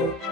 Welcome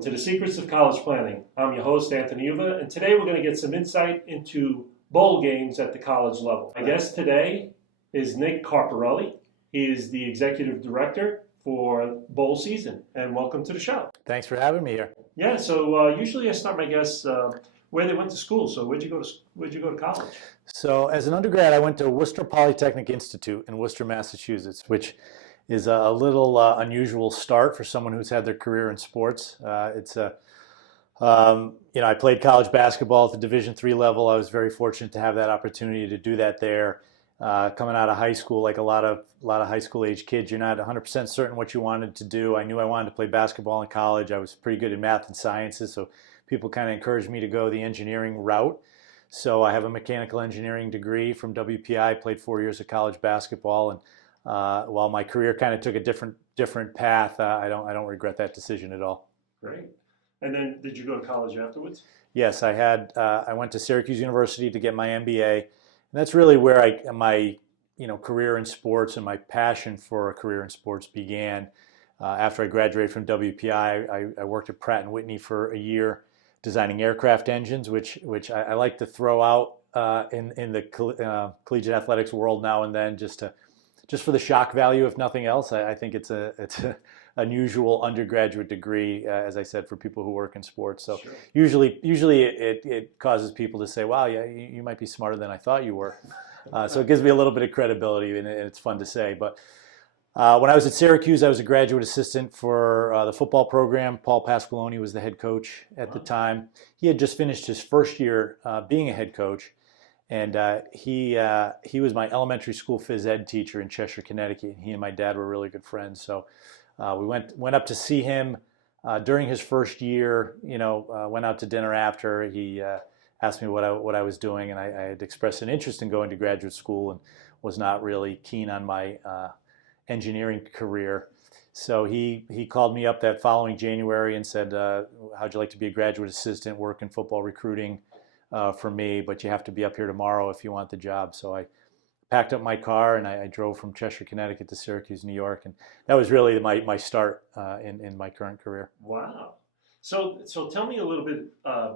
to the Secrets of College Planning. I'm your host, Anthony Uva, and today we're going to get some insight into bowl games at the college level. My guest today is Nick Carparelli. He is the executive director for bowl season, and welcome to the show. Thanks for having me here. Yeah, so usually I start my guests where they went to school. So where'd you go to college? So as an undergrad, I went to Worcester Polytechnic Institute in Worcester, Massachusetts, which is a little unusual start for someone who's had their career in sports. I played college basketball at the Division III level. I was very fortunate to have that opportunity to do that there. Coming out of high school, like a lot of high school age kids, you're not 100% certain what you wanted to do. I knew I wanted to play basketball in college. I was pretty good in math and sciences, so people kind of encouraged me to go the engineering route. So I have a mechanical engineering degree from WPI. Played 4 years of college basketball, and while my career kind of took a different path, I don't regret that decision at all. Great. And then did you go to college afterwards? Yes, I went to Syracuse University to get my MBA, and that's really where my career in sports and my passion for a career in sports began. After I graduated from WPI, I worked at Pratt & Whitney for a year designing aircraft engines, which I like to throw out in the collegiate athletics world now and then, just for the shock value, if nothing else. I think it's a unusual undergraduate degree, as I said, for people who work in sports. So sure. Usually it causes people to say, wow, yeah, you might be smarter than I thought you were. So it gives me a little bit of credibility, and it's fun to say. But when I was at Syracuse, I was a graduate assistant for the football program. Paul Pasqualoni was the head coach at the time. He had just finished his first year being a head coach. And he was my elementary school phys ed teacher in Cheshire, Connecticut. He and my dad were really good friends. So we went up to see him during his first year. Went out to dinner after. He asked me what I was doing, and I had expressed an interest in going to graduate school and was not really keen on my engineering career. So he called me up that following January and said, how'd you like to be a graduate assistant, work in football recruiting for me, but you have to be up here tomorrow if you want the job. So I packed up my car and I drove from Cheshire, Connecticut to Syracuse, New York, and that was really my start in my current career. Wow. So tell me a little bit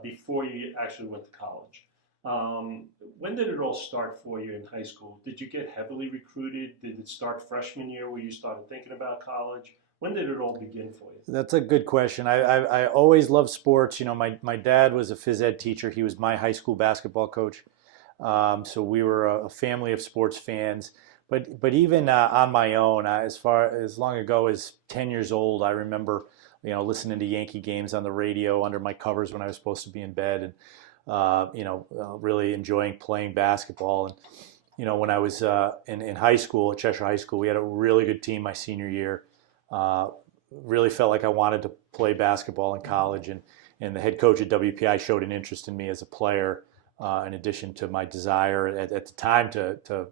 before you actually went to college. When did it all start for you in high school? Did you get heavily recruited? Did it start freshman year where you started thinking about college? When did it all begin for you? That's a good question. I always loved sports. My dad was a phys ed teacher. He was my high school basketball coach. So we were a family of sports fans. But even on my own, as long ago as 10 years old, I remember listening to Yankee games on the radio under my covers when I was supposed to be in bed, and really enjoying playing basketball. And when I was in high school at Cheshire High School, we had a really good team my senior year. Really felt like I wanted to play basketball in college, and the head coach at WPI showed an interest in me as a player, in addition to my desire at the time to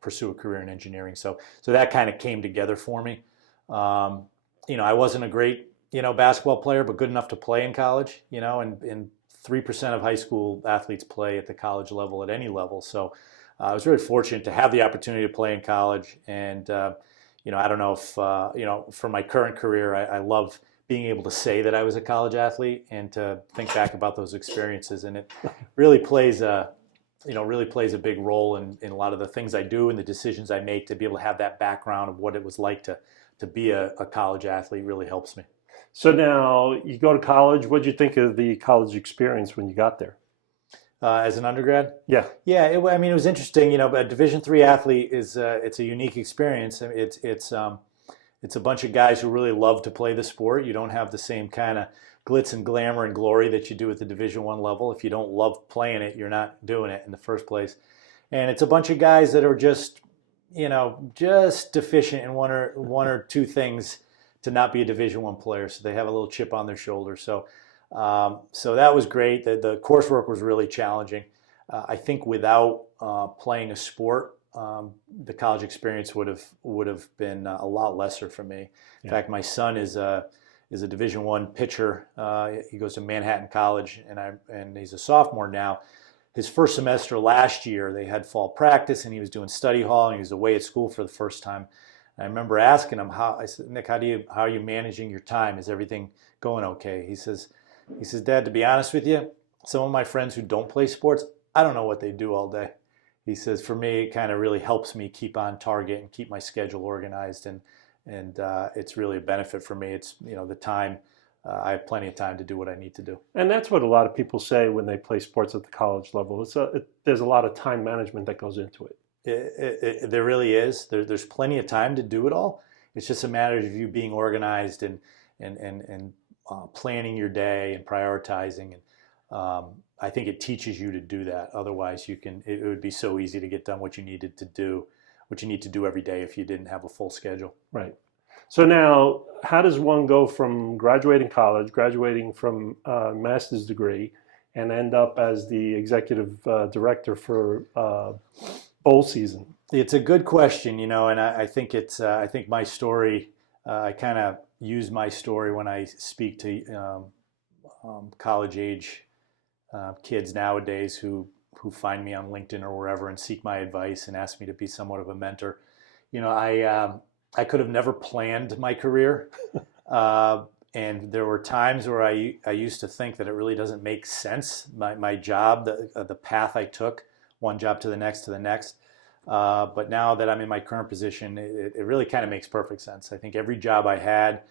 pursue a career in engineering. So that kind of came together for me. I wasn't a great basketball player, but good enough to play in college. And 3% of high school athletes play at the college level at any level. So I was really fortunate to have the opportunity to play in college, and I don't know if, for my current career, I love being able to say that I was a college athlete and to think back about those experiences. And it really plays a big role in a lot of the things I do and the decisions I make. To be able to have that background of what it was like to be a college athlete really helps me. So now you go to college. What did you think of the college experience when you got there? As an undergrad? Yeah. Yeah, it was interesting. A Division III athlete it's a unique experience. I mean, it's a bunch of guys who really love to play the sport. You don't have the same kind of glitz and glamour and glory that you do at the Division I level. If you don't love playing it, you're not doing it in the first place. And it's a bunch of guys that are just deficient in one or two things to not be a Division I player. So they have a little chip on their shoulder. So that was great. The coursework was really challenging. I think without playing a sport, the college experience would have been a lot lesser for me. In fact, my son is a Division I pitcher. He goes to Manhattan College, and he's a sophomore now. His first semester last year, they had fall practice, and he was doing study hall, and he was away at school for the first time. And I remember asking him, I said, Nick, how are you managing your time? Is everything going okay? He says, Dad, to be honest with you, some of my friends who don't play sports, I don't know what they do all day. He says, for me, it kind of really helps me keep on target and keep my schedule organized, and it's really a benefit for me. It's, the time, I have plenty of time to do what I need to do. And that's what a lot of people say when they play sports at the college level. There's a lot of time management that goes into it. There really is. There's plenty of time to do it all. It's just a matter of you being organized and planning your day and prioritizing. And I think it teaches you to do that. Otherwise, it would be so easy to get done what you need to do every day if you didn't have a full schedule. Right. So now, how does one go from graduating college, graduating from a master's degree, and end up as the executive director for bowl season? It's a good question, and I think I think my story, I kind of use my story when I speak to college age kids nowadays who find me on LinkedIn or wherever and seek my advice and ask me to be somewhat of a mentor. I could have never planned my career, and there were times where I used to think that it really doesn't make sense, my job, the path I took, one job to the next. But now that I'm in my current position, it really kind of makes perfect sense. I think every job I had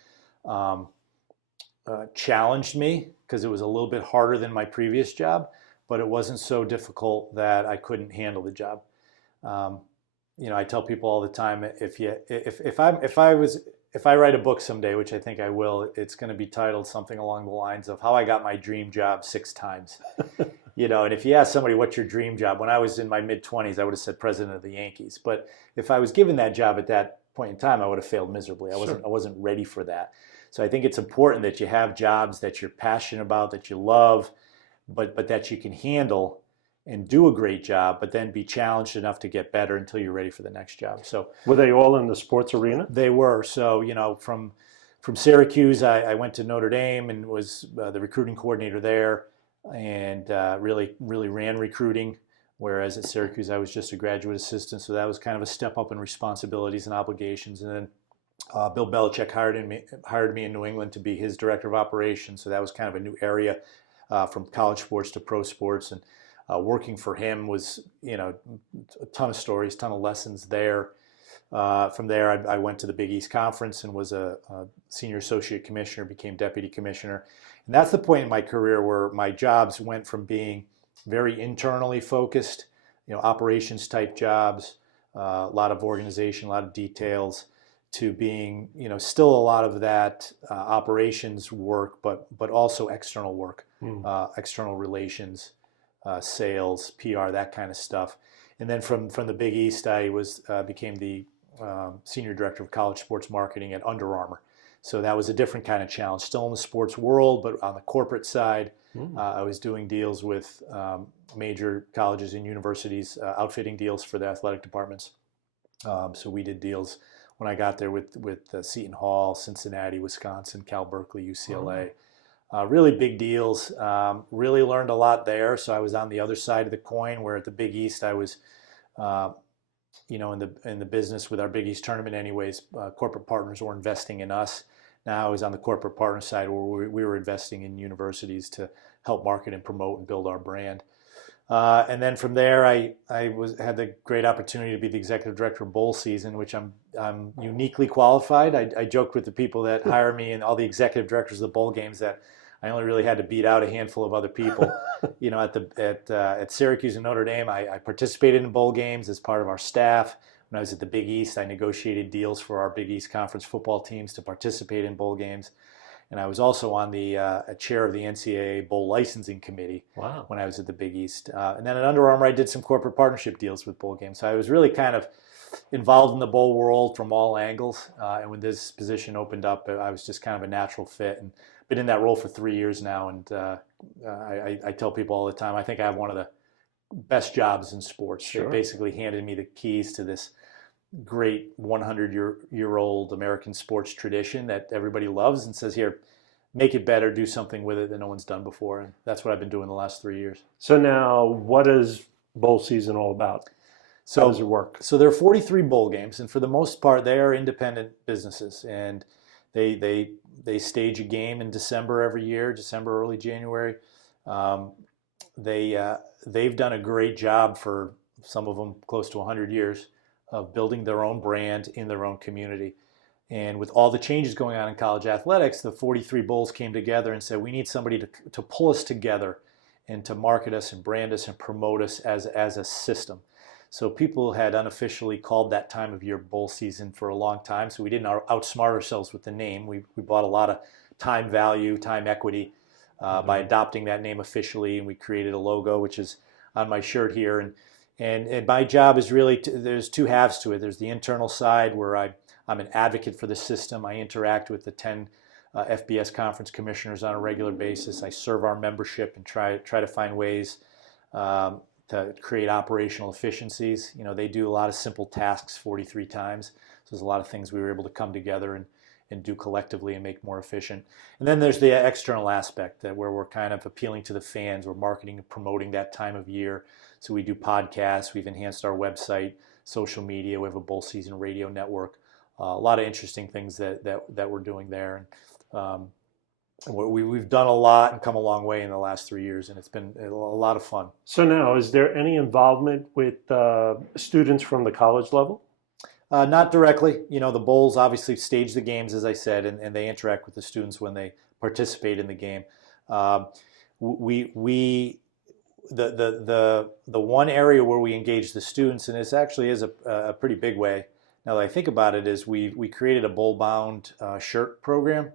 challenged me because it was a little bit harder than my previous job, but it wasn't so difficult that I couldn't handle the job. I tell people all the time, if I write a book someday, which I think I will, it's going to be titled something along the lines of How I Got My Dream Job 6 Times. And if you ask somebody, what's your dream job? When I was in my mid-20s, I would have said president of the Yankees. But if I was given that job at that point in time, I would have failed miserably. I wasn't ready for that. So I think it's important that you have jobs that you're passionate about, that you love, but that you can handle and do a great job, but then be challenged enough to get better until you're ready for the next job. So were they all in the sports arena? They were. So, from Syracuse, I went to Notre Dame and was the recruiting coordinator there, and really ran recruiting. Whereas at Syracuse, I was just a graduate assistant. So that was kind of a step up in responsibilities and obligations. And then Bill Belichick hired me in New England to be his director of operations. So that was kind of a new area from college sports to pro sports. And working for him was, a ton of stories, ton of lessons there. From there, I went to the Big East Conference and was a senior associate commissioner, became deputy commissioner. And that's the point in my career where my jobs went from being very internally focused, operations type jobs, a lot of organization, a lot of details, to being, still a lot of that operations work, but also external work, external relations, sales, PR, that kind of stuff. And then from the Big East, I became the senior director of college sports marketing at Under Armour. So that was a different kind of challenge, still in the sports world, but on the corporate side. I was doing deals with major colleges and universities, outfitting deals for the athletic departments. So we did deals when I got there with Seton Hall, Cincinnati, Wisconsin, Cal Berkeley, UCLA. Really big deals. Really learned a lot there. So I was on the other side of the coin, where at the Big East I was, in the business with our Big East tournament. Anyways, corporate partners were investing in us. Now I was on the corporate partner side, where we were investing in universities to help market and promote and build our brand. And then from there, I had the great opportunity to be the executive director of bowl season, which I'm uniquely qualified. I joked with the people that hire me and all the executive directors of the bowl games that I only really had to beat out a handful of other people. At Syracuse and Notre Dame, I participated in bowl games as part of our staff. When I was at the Big East, I negotiated deals for our Big East Conference football teams to participate in bowl games. And I was also on the chair of the NCAA Bowl Licensing Committee. Wow. When I was at the Big East. And then at Under Armour, I did some corporate partnership deals with bowl games. So I was really kind of involved in the bowl world from all angles. And when this position opened up, I was just kind of a natural fit. And been in that role for 3 years now. And I tell people all the time, I think I have one of best jobs in sports. They Sure. basically handed me the keys to this great 100-year-old American sports tradition that everybody loves and says, here, make it better, do something with it that no one's done before. And that's what I've been doing the last 3 years. So now, what is bowl season all about? How does it work? So there are 43 bowl games, and for the most part, they are independent businesses, and they stage a game in December every year, December, early January. Um, they've done a great job for some of them close to 100 years of building their own brand in their own community. And with all the changes going on in college athletics, the 43 bowls came together and said, we need somebody to pull us together and to market us and brand us and promote us as a system. So people had unofficially called that time of year bowl season for a long time. So we didn't outsmart ourselves with the name. We bought a lot of time value, time equity by adopting that name officially. And we created a logo, which is on my shirt here. And my job is really, there's two halves to it. There's the internal side where I'm an advocate for the system. I interact with the 10 FBS conference commissioners on a regular basis. I serve our membership and try to find ways to create operational efficiencies. You know, they do a lot of simple tasks 43 times. So there's a lot of things we were able to come together and do collectively and make more efficient. And then there's the external aspect where we're kind of appealing to the fans. We're marketing and promoting that time of year. So we do podcasts. We've enhanced our website, social media. We have a bowl season radio network. A lot of interesting things that we're doing there. And we've done a lot and come a long way in the last 3 years, and it's been a lot of fun. So now, is there any involvement with students from the college level? Not directly. You know, the bowls obviously stage the games, as I said, and they interact with the students when they participate in the game. The one area where we engage the students, and this actually is a pretty big way, now that I think about it, is we created a bowl-bound shirt program.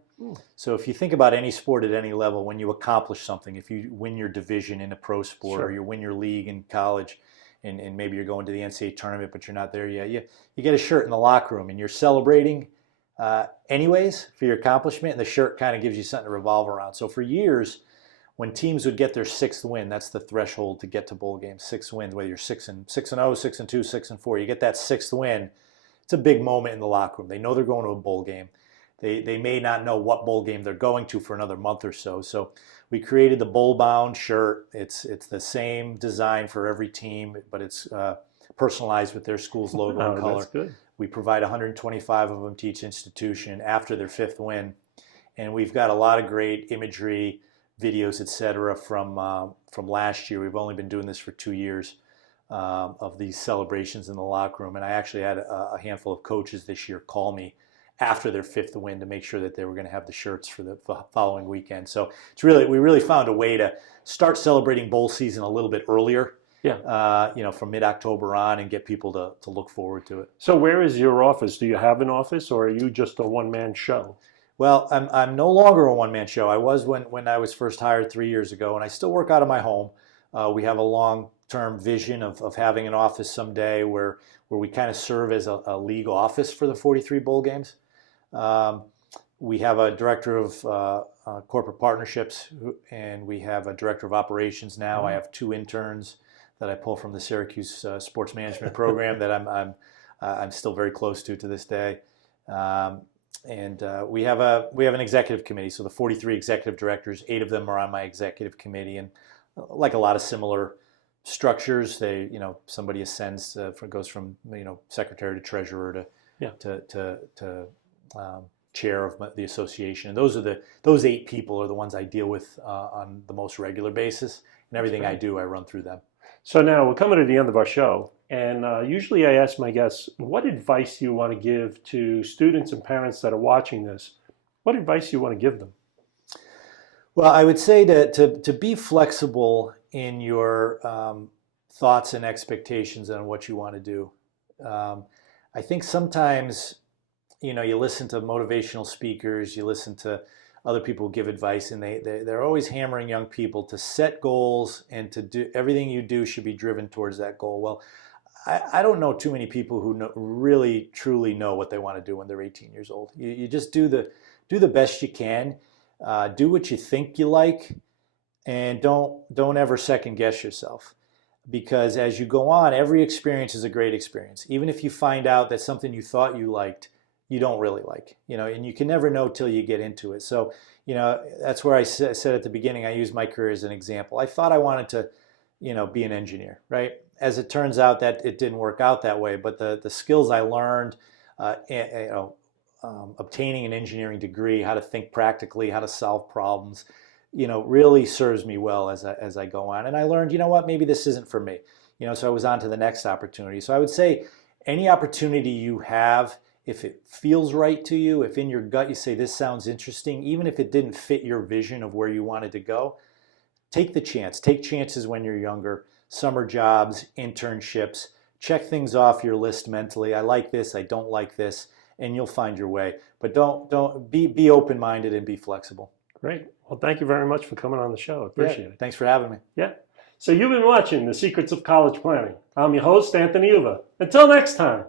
So if you think about any sport at any level, when you accomplish something, if you win your division in a pro sport, or you win your league in college, and maybe you're going to the NCAA tournament, but you're not there yet, you get a shirt in the locker room, and you're celebrating anyways for your accomplishment, and the shirt kind of gives you something to revolve around. So for years, when teams would get their 6th win, that's the threshold to get to bowl games, 6 wins, whether you're 6-0, 6-2, 6-4, you get that 6th win. It's a big moment in the locker room. They know they're going to a bowl game. They may not know what bowl game they're going to for another month or so. So we created the bowl-bound shirt. It's the same design for every team, but it's personalized with their school's logo and color. That's good. We provide 125 of them to each institution after their 5th win. And we've got a lot of great imagery, videos, etc. from last year. We've only been doing this for 2 years. Of these celebrations in the locker room. And I actually had a handful of coaches this year call me after their 5th win to make sure that they were going to have the shirts for the following weekend. So we really found a way to start celebrating bowl season a little bit earlier, from mid-October on, and get people to look forward to it. So where is your office? Do you have an office, or are you just a one-man show? Well, I'm no longer a one-man show. I was when I was first hired 3 years ago, and I still work out of my home. We have a long-term vision of having an office someday where we kind of serve as a league office for the 43 bowl games. We have a director of corporate partnerships, and we have a director of operations now. I have 2 interns that I pull from the Syracuse sports management program that I'm still very close to this day. And we have an executive committee. So the 43 executive directors, 8 of them are on my executive committee, and like a lot of similar structures, somebody ascends goes from secretary to treasurer to chair of the association. And those 8 people are the ones I deal with on the most regular basis, and everything I do I run through them. So now we're coming to the end of our show, and usually I ask my guests, what advice do you want to give to students and parents that are watching this? What advice do you want to give them? Well, I would say to be flexible in your thoughts and expectations on what you want to do. I think sometimes, you listen to motivational speakers, you listen to other people give advice, and they're always hammering young people to set goals and to do everything you do should be driven towards that goal. Well, I don't know too many people who really truly know what they want to do when they're 18 years old. You just do the best you can. Do what you think you like, and don't ever second guess yourself. because as you go on, every experience is a great experience. Even if you find out that something you thought you liked, you don't really like, and you can never know till you get into it. So, that's where I said at the beginning, I use my career as an example. I thought I wanted to, be an engineer, right? As it turns out that it didn't work out that way, but the skills I learned, obtaining an engineering degree, how to think practically, how to solve problems, really serves me well as I go on. And I learned, what, maybe this isn't for me, so I was on to the next opportunity. So I would say any opportunity you have, if it feels right to you, if in your gut you say this sounds interesting, even if it didn't fit your vision of where you wanted to go, take the chance. Take chances when you're younger. Summer jobs, internships, check things off your list mentally. I like this, I don't like this, and you'll find your way. But don't be open-minded and be flexible. Great. Well, thank you very much for coming on the show. I appreciate it. Thanks for having me. Yeah. So you've been watching The Secrets of College Planning. I'm your host, Anthony Uva. Until next time.